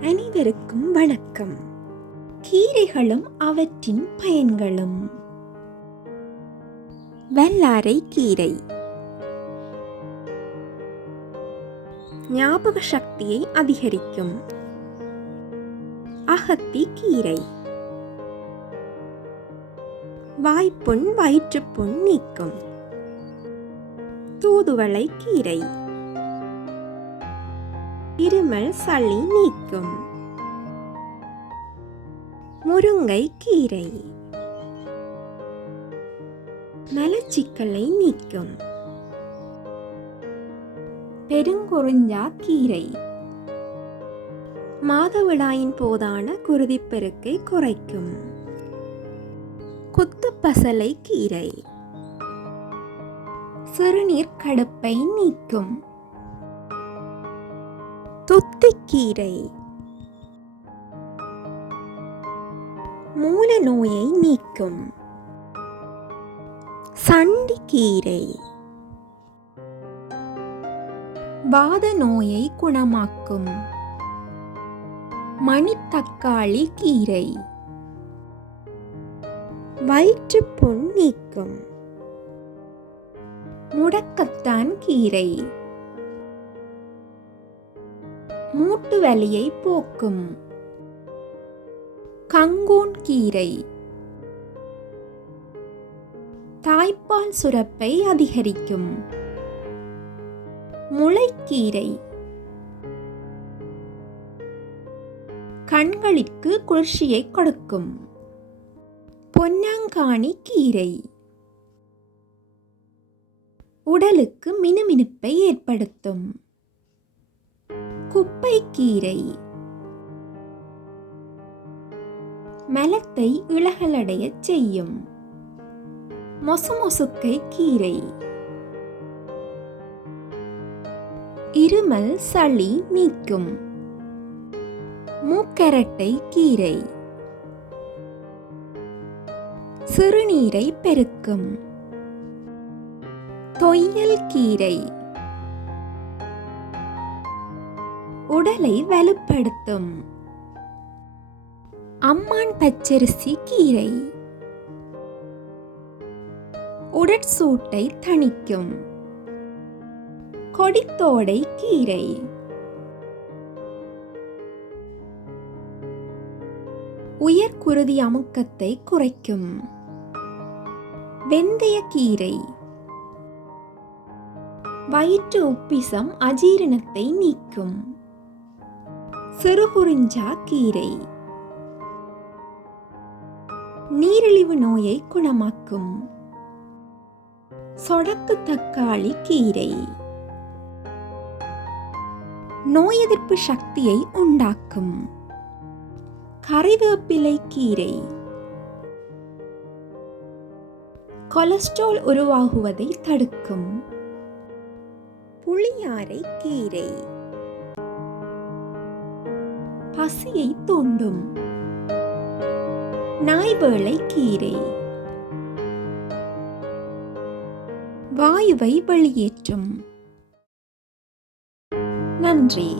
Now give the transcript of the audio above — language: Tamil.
அனைவருக்கும் வணக்கம். கீரைகளும் அவற்றின் பயன்களும். வல்லாரை கீரை. ஞாபக சக்தியை அதிகரிக்கும். அகத்தி கீரை. வாய்ப்புண் வயிற்றுப்புண் நீக்கும். தூதுவளை கீரை. இருமல் சளி நீக்கும். முருங்கை கீரை. மலச்சிக்கலை நீக்கும். பெருங்குறிஞ்சா கீரை. மாதவிடாயின் போதான குருதிப்பெருக்கை குறைக்கும். குத்துப்பசலை கீரை. சிறுநீர் கடுப்பை நீக்கும். துத்திக்கீரை. மூல நோயை நீக்கும். சண்டிக்கீரை. வாத நோயை குணமாக்கும். மணித்தக்காளி கீரை. வயிற்றுப்புண் நீக்கும். முடக்கத்தான் கீரை. மூட்டு வலியை போக்கும். கங்கூன் கீரை. தாய்ப்பால் சுரப்பை அதிகரிக்கும். முளைக்கீரை. கண்களுக்கு குளிர்ச்சியை கொடுக்கும். பொன்னாங்காணி கீரை. உடலுக்கு மினுமினுப்பை ஏற்படுத்தும். குப்பைக்கீரை. மலத்தை இளகலடையச் செய்யும். மொசுமொசுக்கை கீரை. இருமல் சளி நீக்கும். மூக்கரட்டை கீரை. சிறுநீரை பெருக்கும். தொய்யல் கீரை. உடலை வலுப்படுத்தும். அம்மான் பச்சரிசி கீரை. உடற்சூட்டை தணிக்கும். கொடித்தோடை கீரை. உயர்குருதி அமுக்கத்தை குறைக்கும். வெந்தய கீரை. வயிற்று உப்பிசம் அஜீரணத்தை நீக்கும். சிறுகுறிஞ்சா கீரை நீரிழிவு நோயை குணமாக்கும். சொடக்கு தக்காளி கீரை. நோய் எதிர்ப்பு சக்தியை உண்டாக்கும். கறிவேப்பிலை கீரை. கொலஸ்ட்ரால் உருவாகுவதை தடுக்கும். புளியாரை கீரை. பசியை தூண்டும் நாய்வேளை கீரை வாயுவை வெளியேற்றும். நன்றி.